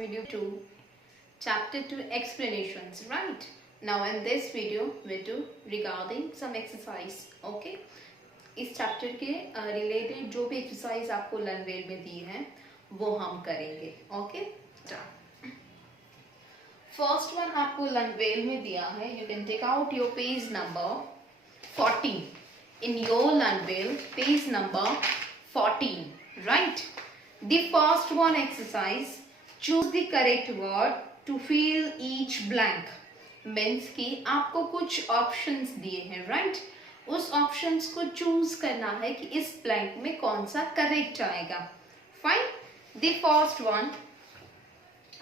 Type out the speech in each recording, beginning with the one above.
Video 2, Chapter 2 explanations, right? Now in this video we do regarding some exercise, okay? इस chapter के related जो भी exercise आपको लर्नवेल में दी है वो हम करेंगे, ओके? फर्स्ट वन आपको लर्नवेल में दिया है. You can take out your page number 14. In your Learnwell, page number 14, right? The first one exercise, choose the correct word to fill each blank. Means कि आपको कुछ options दिए हैं, right? उस options को choose करना है कि इस blank में कौन सा correct आएगा. Fine? The first one,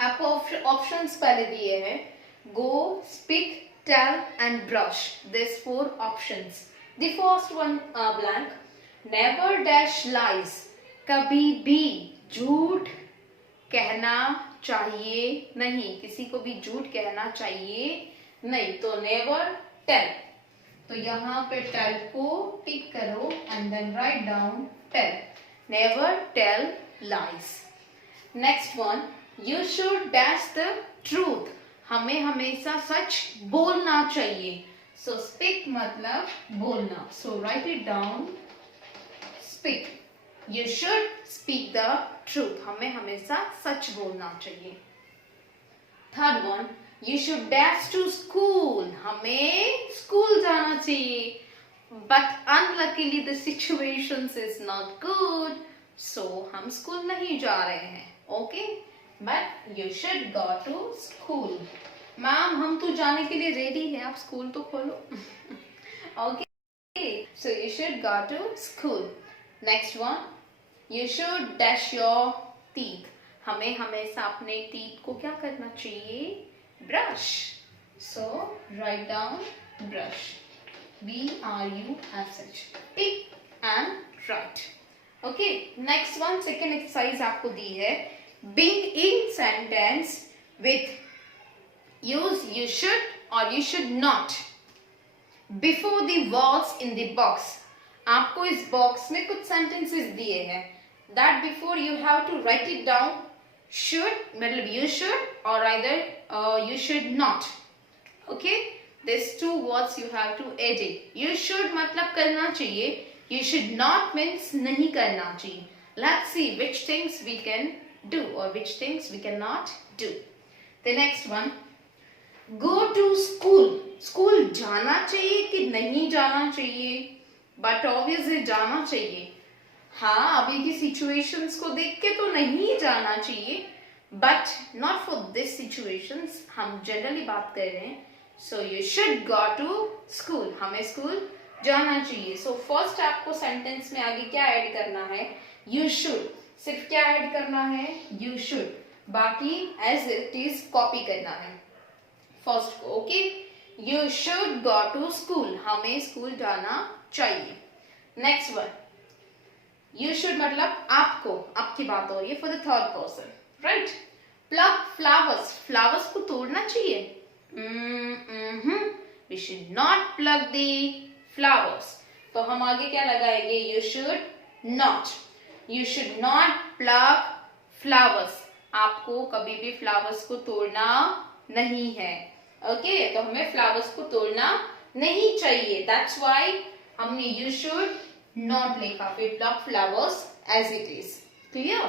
आपको options पहले दिए हैं. Go, speak, tell and brush. These 4 options. The first one blank, never dash lies. कभी भी झूठ कहना चाहिए नहीं. किसी को भी झूठ कहना चाहिए नहीं. तो never tell. तो यहाँ पे tell को टिक करो and then write down tell. Never tell lies. Next one, you should dash the truth. हमें हमेशा सच बोलना चाहिए. So speak मतलब बोलना. So write it down. Speak. You should speak the truth. हमें हमेशा सच बोलना चाहिए. Third one, you should dash to school. हमें स्कूल जाना चाहिए. But unluckily the situation is not good. So हम स्कूल नहीं जा रहे हैं. Okay? But you should go to school. Ma'am हम तो जाने के लिए रेडी हैं, आप स्कूल तो खोलो. Okay, so you should go to school. Next one, you should dash your teeth. हमें हमेशा अपने टीथ को क्या करना चाहिए? Brush. So write down brush. BRUSH. Tick and write. Okay, next one, second exercise आपको दी है. Begin sentence with use you should or you should not before the words in the box. आपको इस box में कुछ sentences दिए हैं. That before you have to write it down. Should मतलब you should or either you should not. Okay, these 2 words you have to edit. You should मतलब करना चाहिए. You should not means नहीं करना चाहिए. Let's see which things we can do or which things we cannot do. The next one, go to school. School जाना चाहिए कि नहीं जाना चाहिए? बट ऑब्वियसली जाना चाहिए. हाँ, अभी की सिचुएशंस को देख के तो नहीं जाना चाहिए, but not for this situations. हम जनरली बात कर रहे हैं. So you should go to school. हमें स्कूल जाना चाहिए. सो फर्स्ट आपको सेंटेंस में आगे क्या ऐड करना है? You should. सिर्फ क्या ऐड करना है? You should. बाकी एज इट इज कॉपी करना है फर्स्ट को. Okay, you should go to school. हमें स्कूल जाना चाहिए. नेक्स्ट वन, यू शुड मतलब आपको, आपकी बात हो रही है for the third person, right? Pluck flowers. Flowers को तोड़ना चाहिए? We should not pluck the flowers. तो हम आगे क्या लगाएंगे? You should not. You should not pluck flowers. आपको कभी भी फ्लावर्स को तोड़ना नहीं है. ओके, तो हमें फ्लावर्स को तोड़ना नहीं चाहिए. दैट्स व्हाई हमने यू शुड नॉट लिखा. फिर pluck flowers as it is. Clear?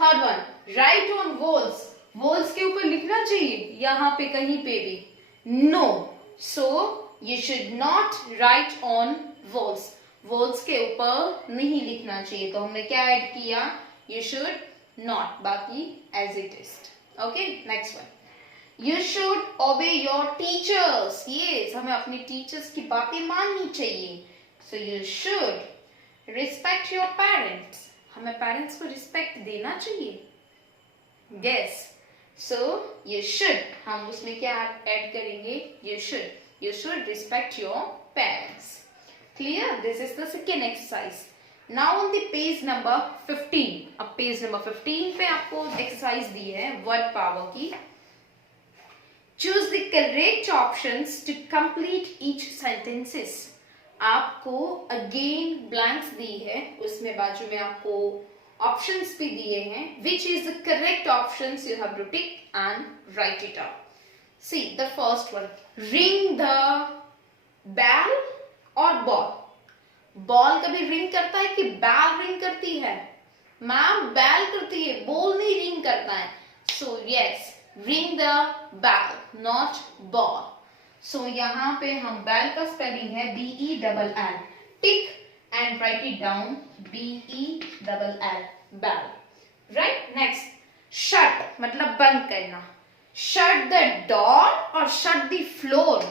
Third one, write on walls. Walls के ऊपर लिखना चाहिए? यहाँ पे कहीं पे भी no. So you should not write on walls. Walls के ऊपर नहीं लिखना चाहिए. तो हमने क्या ऐड किया? You should not. बाकी as it is. Okay, next one, You should obey your teachers. Yes, हमें अपनी टीचर्स की बातें माननी चाहिए. So you should respect your parents. हमें पेरेंट्स को रिस्पेक्ट देना चाहिए. Yes. So you should. हम उसमें क्या ऐड करेंगे? You should. You should respect your parents. Clear? This is the second exercise. Now on the page number 15. अब page number 15 पे आपको एक्सरसाइज दी है वर्ड पावर की. Choose the correct options to complete each sentences. आपको again blanks दी है, उसमें बाजू में आपको ऑप्शंस भी दिए हैं. Which is the correct options you have to tick and write it out. See the first one. Ring the bell or ball. Ball कभी रिंग करता है कि बैल रिंग करती है? मैम बैल करती है, बॉल नहीं रिंग करता है. So yes, ring the bell not ball. So यहाँ पे हम बैल का स्पेलिंग है BELL. Tick and write it down, BELL, bell. Right. Next, shut मतलब बंद करना. शट द डोर और shut the floor.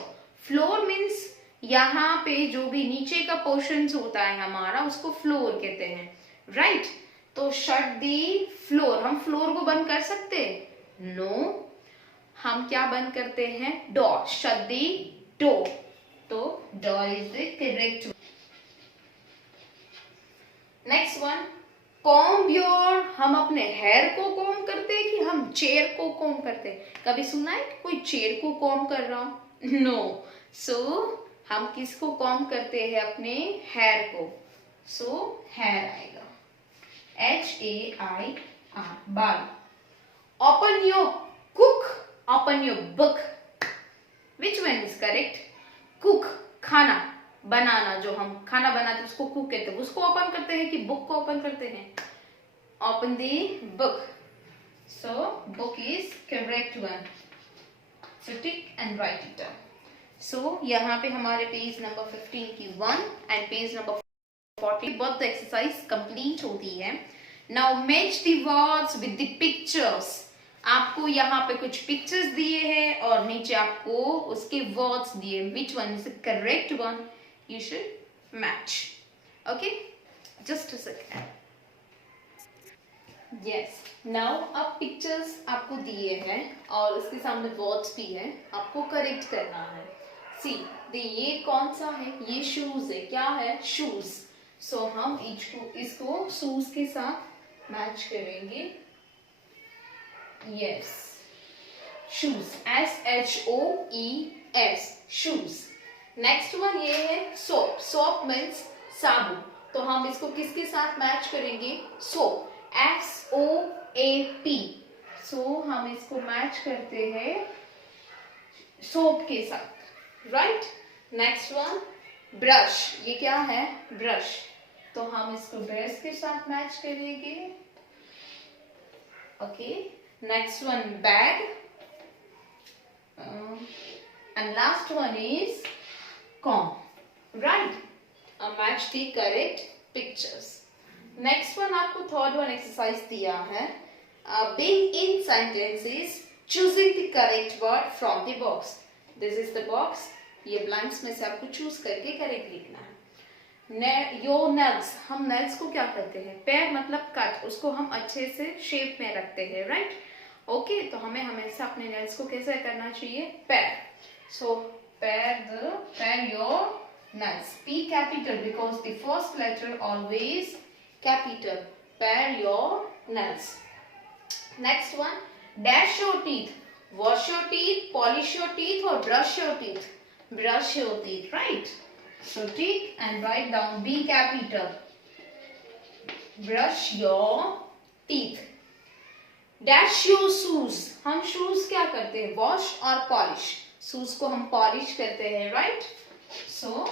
Floor means यहाँ पे जो भी नीचे का पोर्शन होता है हमारा, उसको फ्लोर कहते हैं. राइट. तो शट दी फ्लोर. हम फ्लोर को बंद कर सकते? नो. हम क्या बंद करते हैं? डोर. Shut the door. तो door is the correct. Next one, comb your. हम अपने हेयर को कॉम्ब करते हैं कि हम चेयर को कॉम्ब करते हैं? कभी सुना है कि कोई चेयर को कॉम्ब कर रहा हो? नो. सो हम किसको कॉम्ब करते हैं? अपने हेयर को. सो हेयर आएगा, HAIR, बाल. Open your cook, open your book. Which one is correct? Cook, खाना बनाना. जो हम खाना बनाते हैं उसको कुक कहते हैं. उसको ओपन करते हैं कि बुक को ओपन करते हैं? Open the book. So book is correct one. So tick and write it down. So यहाँ पे हमारे पेज नंबर 15 की 1 and page number 40 both the exercise complete होती है. Now match the words with the pictures. आपको यहाँ पे कुछ पिक्चर्स दिए हैं और नीचे आपको उसके वर्ड्स दिए. Which one is the correct one? You should match. Okay, just a second. Yes. Now अब पिक्चर्स आपको दिए हैं और उसके सामने वर्ड्स भी है, आपको करेक्ट करना है. सी, ये कौन सा है? ये शूज है. क्या है? शूज. सो हम इसको शूज के साथ मैच करेंगे. Yes, shoes, SHOES, shoes. Next one ये है सोप. सोप मीन्स साबुन. तो हम इसको किसके साथ मैच करेंगे? Soap, SOAP. सो हम इसको मैच करते हैं सोप के साथ. राइट. Next one, brush. ये क्या है? ब्रश. तो हम इसको ब्रश के साथ मैच करेंगे. Okay. Next one, bag. And last one is com. Right. Match the correct pictures. Next one आपको थर्ड वन एक्सरसाइज दिया है. being in sentences, choosing the correct word from the box. This is the box. ये blanks में से आपको choose करके correct लिखना है. Your nails. हम नेल्स को क्या करते हैं? पैर मतलब कट. उसको हम अच्छे से शेप में रखते हैं. राइट. ओके. तो हमें हमेशा अपने नेल्स को कैसे करना चाहिए? पैर. सो पैर your nails. P capital because the first letter always capital. पैर your nails. Next one, dash your teeth. Wash your teeth, polish your teeth or brush your teeth? Brush your teeth, right? So tick and write down B capital. Brush your teeth. Dash your shoes. हम shoes क्या करते हैं? Wash और polish. Shoes को हम polish करते हैं, right? So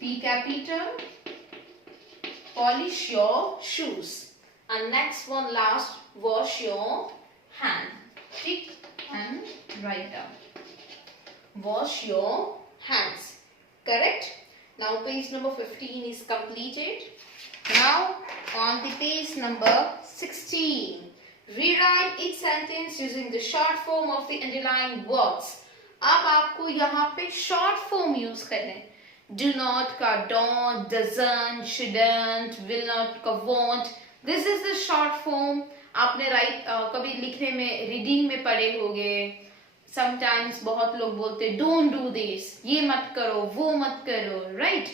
P capital. Polish your shoes. And next one, last, wash your hand. Tick and write down. Wash your hands. Correct? Now page number 15 is completed. Now on the page number 16. Rewrite each sentence using the short form of the underlined words. अब आपको यहाँ पे short form use करना है. Do not का don't, doesn't, shouldn't, will not का won't. This is the short form. आपने कभी लिखने में रीडिंग में पढ़े होंगे. समटाइम्स बहुत लोग बोलते हैं डोंट डू दिस, ये मत करो, वो मत करो, राइट.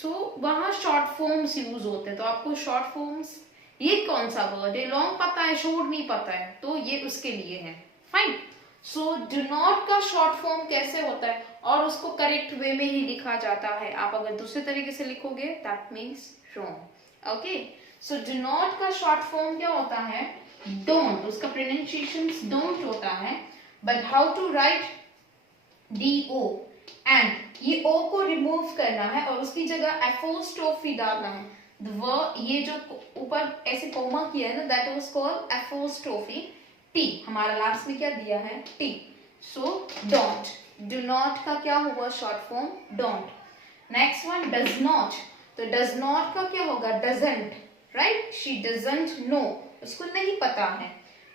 सो वहाँ शॉर्ट फॉर्म्स यूज होते हैं. तो आपको शॉर्ट फॉर्म्स, ये कौन सा वर्ड है? लॉन्ग पता है, शॉर्ट नहीं पता है, तो ये उसके लिए है. फाइन. सो डू नॉट का शॉर्ट फॉर्म कैसे होता है और उसको करेक्ट वे में ही लिखा जाता है. आप अगर दूसरे तरीके से लिखोगे that means wrong. Okay. So do not का शॉर्ट फॉर्म क्या होता है? डोंट. उसका प्रोनाउंसिएशन डोंट होता है. But how to write DO? And ये O को रिमूव करना है और उसकी जगह एपोस्ट्रोफी डालना है. ये जो ऊपर ऐसे कोमा किया है ना, that was called apostrophe. T हमारा लास्ट में क्या दिया है? T. So don't. Do not का क्या होगा short form? Don't. Next one does not. तो डज नॉट का क्या होगा? Doesn't. Right. She doesn't know. उसको नहीं पता है.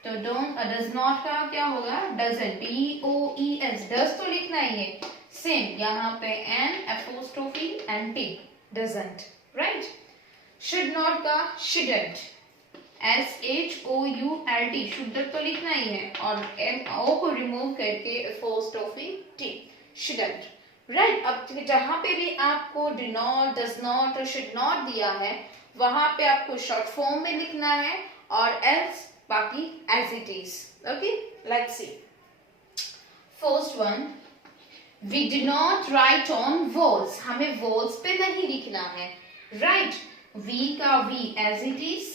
तो डोंट डज नॉट का क्या होगा? डजंट. DOES. डज तो लिखना ही है. सेम यहाँ पे N apostrophe and T. Doesn't. Right. Should not का shouldn't. SHOULD. शुड तो लिखना ही है और O को रिमूव करके एपोस्ट्रोफी T. shouldn't. राइट. अब जहां पे भी आपको डू नॉट, डज नॉट और शुड नॉट दिया है, वहां पे आपको शॉर्ट फॉर्म में लिखना है और एल्स बाकी as it is. Okay, let's see. First one, we do not write on walls. हमें वॉल्स पे नहीं लिखना है. राइट. वी का we as it is.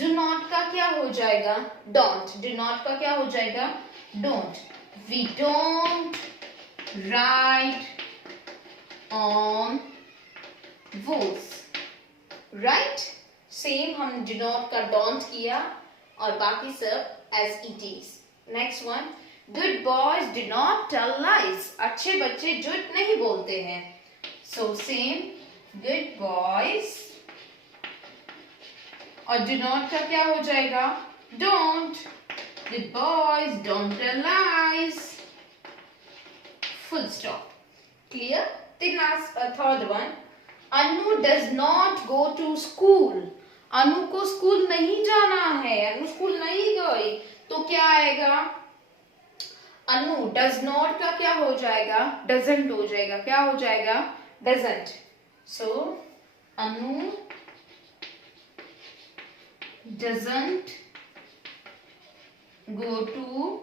Do not का क्या हो जाएगा? डोंट. डू नॉट का क्या हो जाएगा? Don't. We don't write on walls. Right. Same हम डू नॉट का डोंट किया और बाकी सब as it is. Next one, good boys do not tell lies. अच्छे बच्चे झूठ नहीं बोलते हैं. सो सेम गुड बॉयज और डू नॉट का क्या हो जाएगा? Don't. Good boys don't tell lies. Full stop. Clear. Third one, Anu does not go to school. Anu को स्कूल नहीं जाना है. अनु स्कूल नहीं गई. तो क्या आएगा? अनु डज नॉट का क्या हो जाएगा? डजंट हो जाएगा. क्या हो जाएगा? Doesn't. So Anu doesn't go to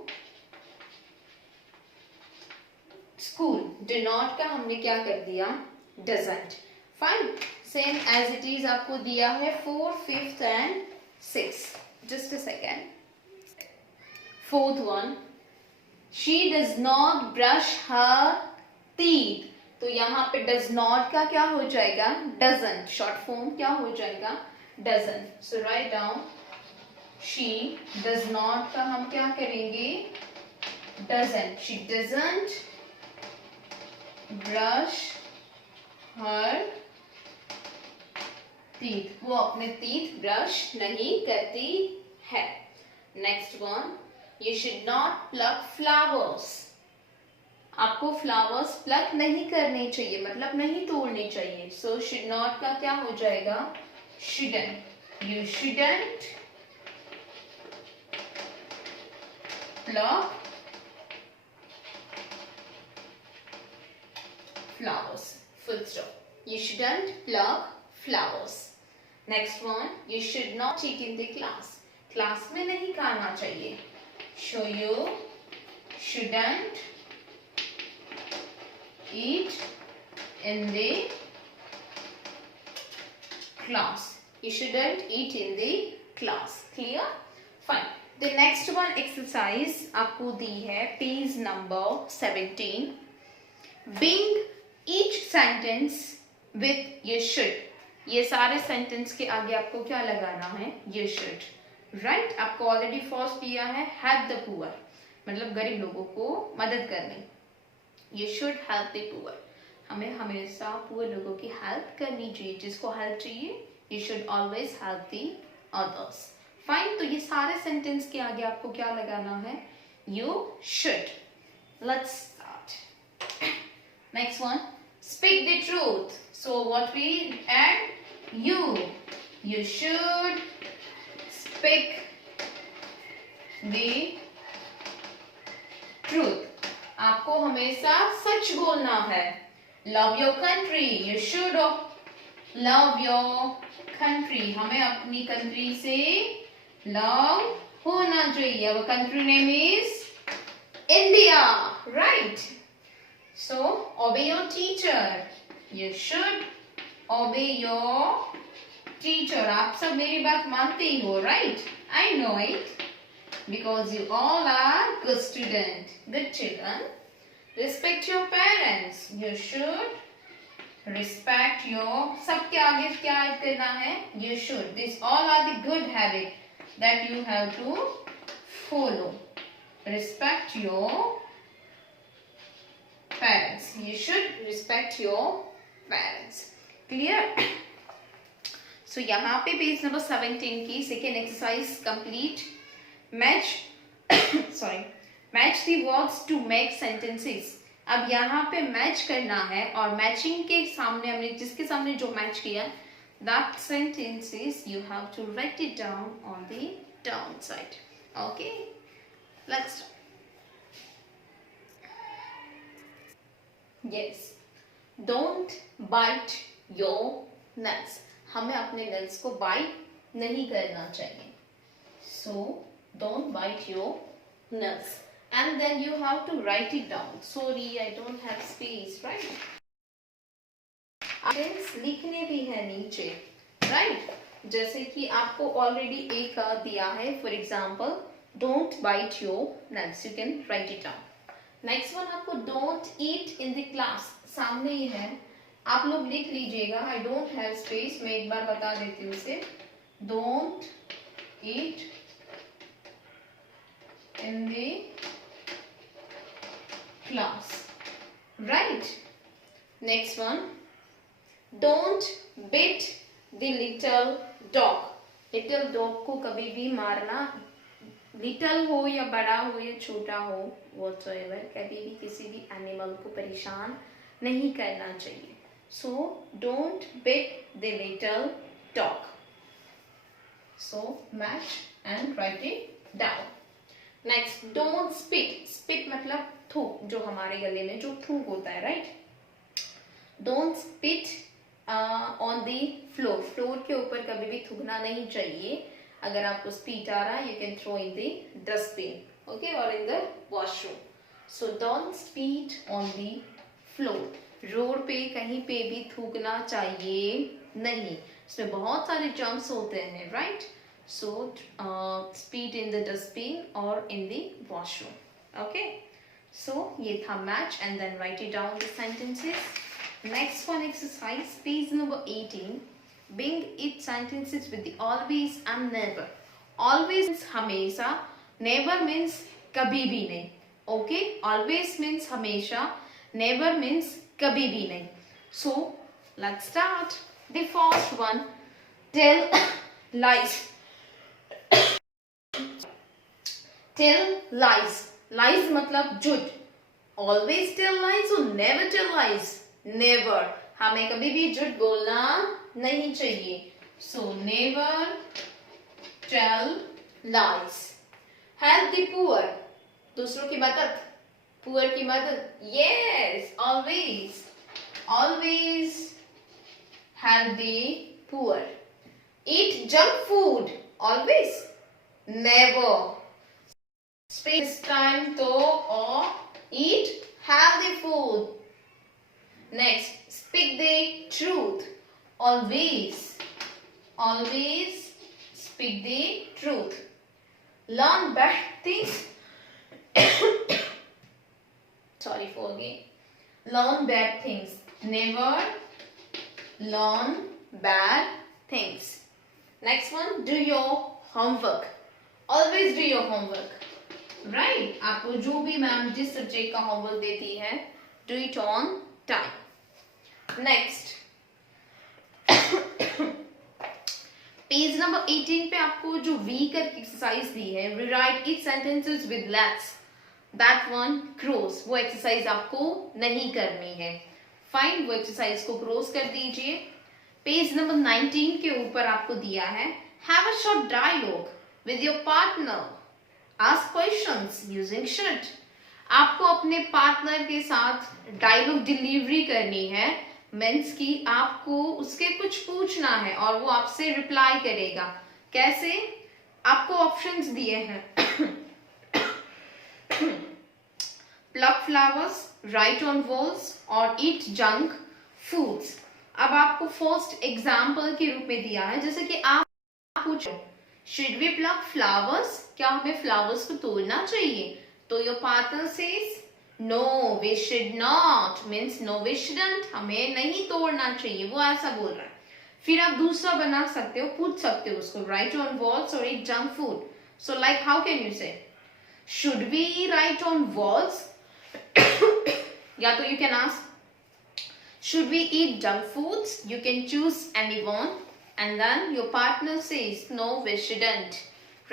school. Do not का हमने क्या कर दिया? Doesn't. Fine. Same as it is आपको दिया है 4, 5th and 6th. Just a second. Fourth one, she does not brush her teeth. तो यहाँ पे डज नॉट का क्या हो जाएगा? डजंट. शॉर्ट फॉर्म क्या हो जाएगा? Doesn't. So write down she does not का हम क्या करेंगे? Doesn't. She doesn't brush her teeth. वो अपने टीथ ब्रश नहीं करती है. Next one, you should not pluck flowers. आपको फ्लावर्स प्लक नहीं करने चाहिए, मतलब नहीं तोड़ने चाहिए. सो should not का क्या हो जाएगा? shouldn't. You shouldn't pluck flowers. Full stop. You shouldn't pluck flowers. Next one, you should not eat in the class. Class में नहीं खाना चाहिए. So you shouldn't eat in the class. You shouldn't eat in the class. Clear? Fine. The next one exercise आपको दी है page number 17. Bing each sentence with you should. ये सारे sentence के आगे आपको क्या लगाना है? You should. राइट. आपको ऑलरेडी फर्स्ट दिया है हेल्प द पुअर, मतलब गरीब लोगों को मदद करनी. You should help the poor. हमें हमेशा पुअर लोगों की हेल्प करनी चाहिए. जिसको हेल्प चाहिए you should always help the others. Fine. तो ये सारे सेंटेंस के आगे आपको क्या लगाना है? You should. Let's start. Next one, speak the truth. So what we add? You should speak the truth. आपको हमेशा सच बोलना है. Love your country. You should love your country. हमें अपनी कंट्री से लव होना चाहिए. Our country name is India. Right. So obey your teacher. You should obey your teacher, आप सब मेरी बात मानते ही हो, right? I know it, because you all are good student, good children. Respect your parents. You should respect your, सबके आगे क्या ऐड करना है? You should. This all are the good habit that you have to follow. Respect your parents. You should respect your parents. Clear? So यहाँ पे page number 17 की second exercise complete. Match sorry match the words to make sentences. अब यहाँ पे match करना है और matching के सामने हमने जिसके सामने जो मैच किया, that sentences you have to write it down on the downside. Okay, let's start. Yes, don't bite your nails. हमें अपने nails को bite नहीं करना चाहिए. So don't bite your nails. And then you have to write it down. Sorry, I don't have space, right? Nails लिखने भी है नीचे, right? जैसे कि आपको already एक दिया है. For example, don't bite your nails. You can write it down. Next one आपको don't eat in the class सामने ही है, आप लोग लिख लीजिएगा. आई डोंट हैव स्पेस, मैं एक बार बता देती हूँ इसे. Don't eat in the class, right? Next one, don't bit the little dog. Little dog को कभी भी मारना, लिटल हो या बड़ा हो या छोटा हो, whatsoever, कभी भी किसी भी एनिमल को परेशान नहीं करना चाहिए. So don't bit the little dog. So match and write it down. Next, don't spit. Spit मतलब थूक, जो हमारे गले में जो थूक होता है, right? Don't spit on the floor. Floor के ऊपर कभी भी थूकना नहीं चाहिए. अगर आपको स्पीट आ रहा है, you can throw in the dustbin, okay, और in the washroom. So don't spit on the floor. Road पे कहीं पे भी थूकना चाहिए नहीं, इसमें बहुत सारे जर्म्स होते हैं, right? So spit in the dustbin और in the washroom. Okay, so ये था match and then write it down the sentences. Next one exercise, page number 18. Bring it sentences with the always and never. Always means हमेशा, never means कभी भी नहीं. Okay? Always means हमेशा, never means कभी भी नहीं. So let's start. The first one, tell lies. Tell lies. Lies मतलब झूठ. Always tell lies or never tell lies? Never. हमें कभी भी झूठ बोलना नहीं चाहिए. So never tell lies. Help the poor. दूसरों की मदद, poor की मदद. Yes, always. Always help the poor. Eat junk food. Always. Never. Spend this time though or eat healthy food. Next, speak the truth. Always. Always speak the truth. Learn bad things. Sorry for again. Learn bad things. Never learn bad things. Next one, do your homework. Always do your homework. Right? आपको जो भी ma'am जिस subject का homework देती है, do it on time. Next. Page number 18 पे आपको जो वीकर एक्सरसाइज दी है, rewrite each sentences with let's. That one cross. वो एक्सरसाइज आपको नहीं करनी है. फाइन, वो एक्सरसाइज को क्रॉस कर दीजिए. पेज नंबर 19 के ऊपर आपको दिया है, have a short dialogue with your partner. Ask questions using should. आपको अपने पार्टनर के साथ डायलॉग डिलीवरी करनी है. मीन्स कि आपको उसके कुछ पूछना है और वो आपसे रिप्लाई करेगा. कैसे? आपको ऑप्शंस दिए हैं. pluck flowers, write on walls और eat junk foods. अब आपको फर्स्ट एग्जाम्पल के रूप में दिया है, जैसे कि आप पूछो शुड वी प्लक फ्लावर्स, क्या हमें फ्लावर्स को तोड़ना चाहिए? तो your partner says no we should not, means no we shouldn't, हमें नहीं तोड़ना चाहिए, वो ऐसा बोल रहा है। फिर आप दूसरा बना सकते हो, पूछ सकते हो उसको राइट ऑन वॉल्स और eat junk food. So like how can you say should we write on walls, या तो you can ask should we eat junk foods, you can choose any one, and then your partner says no we shouldn't,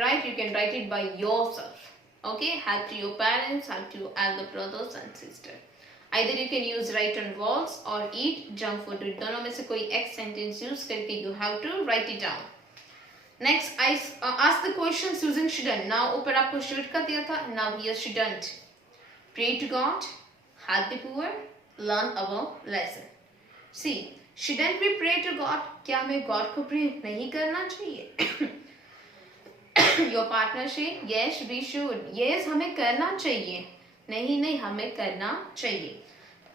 right? You can write it by yourself, okay? Help to your parents, help to your elder brothers and sister. Either you can use write on walls or eat junk food, दोनों में से कोई एक sentence use करके you have to write it down. Next I ask the questions using shouldn't. Now ऊपर आपको should का दिया था, now here shouldn't. Pray to God, help the poor, learn our lesson. See, shouldn't we pray to God? क्या हमें God को pray नहीं करना चाहिए? Your partner say yes we should. Yes हमें करना चाहिए, नहीं हमें करना चाहिए।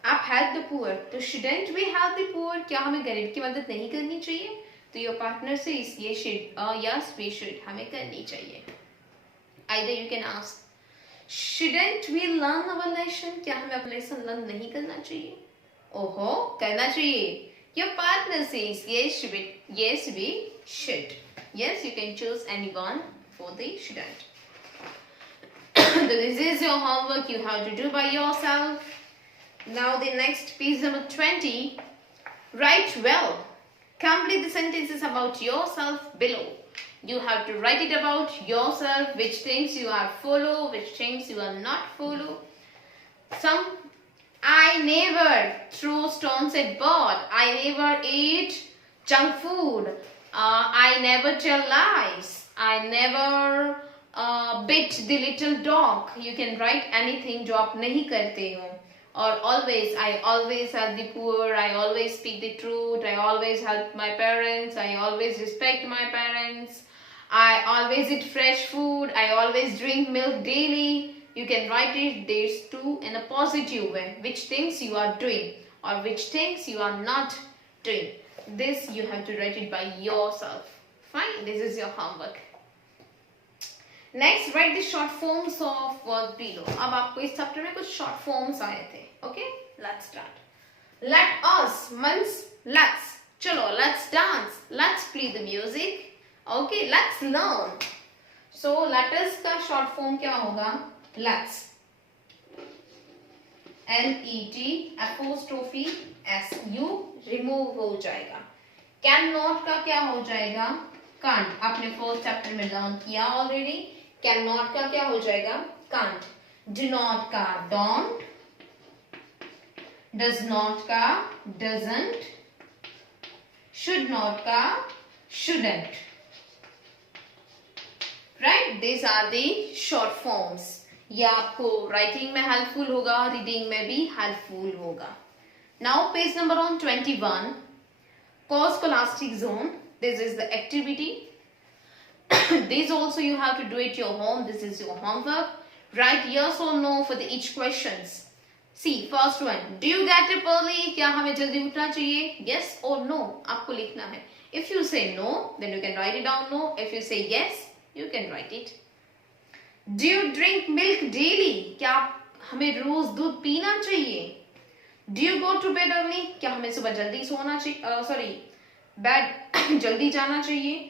आप help the poor, तो shouldn't we help the poor? क्या हमें गरीब की मदद नहीं करनी चाहिए? तो your partner says yes yes we should, हमें करनी चाहिए। Either you can ask shouldn't we learn our lesson, क्या हमें अपना lesson learn नहीं करना चाहिए? ओहो करना चाहिए। Your partner says yes we should. Yes, you can choose anyone for the shouldn't. So this is your homework you have to do by yourself. Now the next page number 20. Write well. Complete the sentences about yourself below. You have to write it about yourself, which things you are follow, which things you are not follow. Some I never throw stones at bird. I never eat junk food. I never tell lies. I never beat the little dog. You can write anything जो आप नहीं करते हो। Or always, I always help the poor. I always speak the truth. I always help my parents. I always respect my parents. I always eat fresh food. I always drink milk daily. You can write it these two in a positive way, which things you are doing or which things you are not doing. This you have to write it by yourself. Fine, this is your homework. Next, write the short forms of words below. अब आपको इस chapter में कुछ short forms आए थे. Okay, let's start. Let us means let's. चलो, let's dance. Let's play the music. Okay, let's learn. So let us का short form क्या होगा? Let's. LET_SU रिमूव हो जाएगा। कैन नॉट का क्या हो जाएगा? कांट। आपने फर्स्ट चैप्टर में लर्न किया ऑलरेडी। कैन नॉट का क्या हो जाएगा? कांट। डू नॉट का डोंट, डज नॉट का डजंट, शुड नॉट का shouldn't. Right, this are the short forms. ये आपको राइटिंग में हेल्पफुल होगा, रीडिंग में भी हेल्पफुल होगा। Now page number on 21, cause scholastic zone. This is the activity. This also you have to do it your home. This is your homework. Write yes or no for the each questions. See, first one, do you get up early? क्या हमें जल्दी उठना चाहिए? Yes or no आपको लिखना है। If you say no, then you can write it down no. If you say yes, you can write it. Do you drink milk daily? क्या हमें रोज दूध पीना चाहिए? Do you go to bed early? क्या हमें सुबह जल्दी सोना चाहिए? बेड जल्दी जाना चाहिए?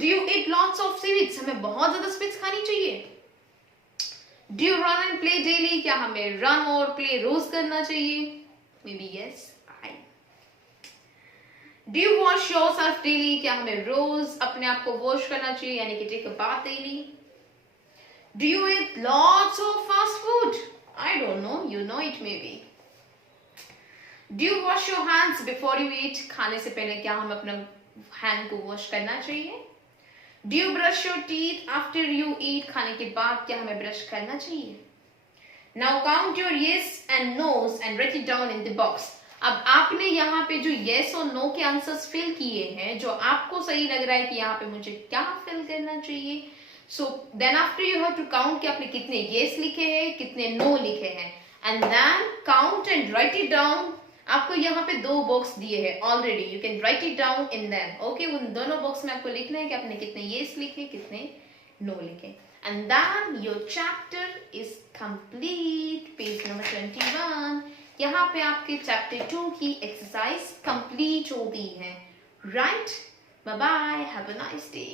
Do you eat lots of sweets? हमें बहुत ज्यादा स्वीट्स खानी चाहिए? Do you run and play daily? क्या हमें रन और प्ले रोज करना चाहिए? Maybe yes. Do you wash yourself daily? क्या हमें रोज अपने आप को वॉश करना चाहिए, यानी कि take a bath daily? Do you eat lots of fast food? I don't know, you know it maybe. Do you wash your hands before you eat? खाने से पहले क्या हमें अपना हैंड को वॉश करना चाहिए? Do you brush your teeth after you eat? खाने के बाद क्या हमें ब्रश करना चाहिए? Now count your yes and no's and write it down in the box. अब आपने यहाँ पे जो yes और no के आंसर्स फिल किए हैं, जो आपको सही लग रहा है कि यहाँ पे मुझे क्या फिल करना चाहिए, so then after you have to count कि आपने कितने yes लिखे हैं, कितने no लिखे हैं, and then count and write it down आपको यहाँ पे 2 बॉक्स दिए हैं already, you can write it down in them, okay. उन दोनों बॉक्स में आपको लिखना है कि आपने कितने येस लिखे, कितने नो लिखे, and then your chapter is complete. Page number 21, यहाँ पे आपके चैप्टर 2 की एक्सरसाइज कंप्लीट होती है, right. Bye bye, have a nice day.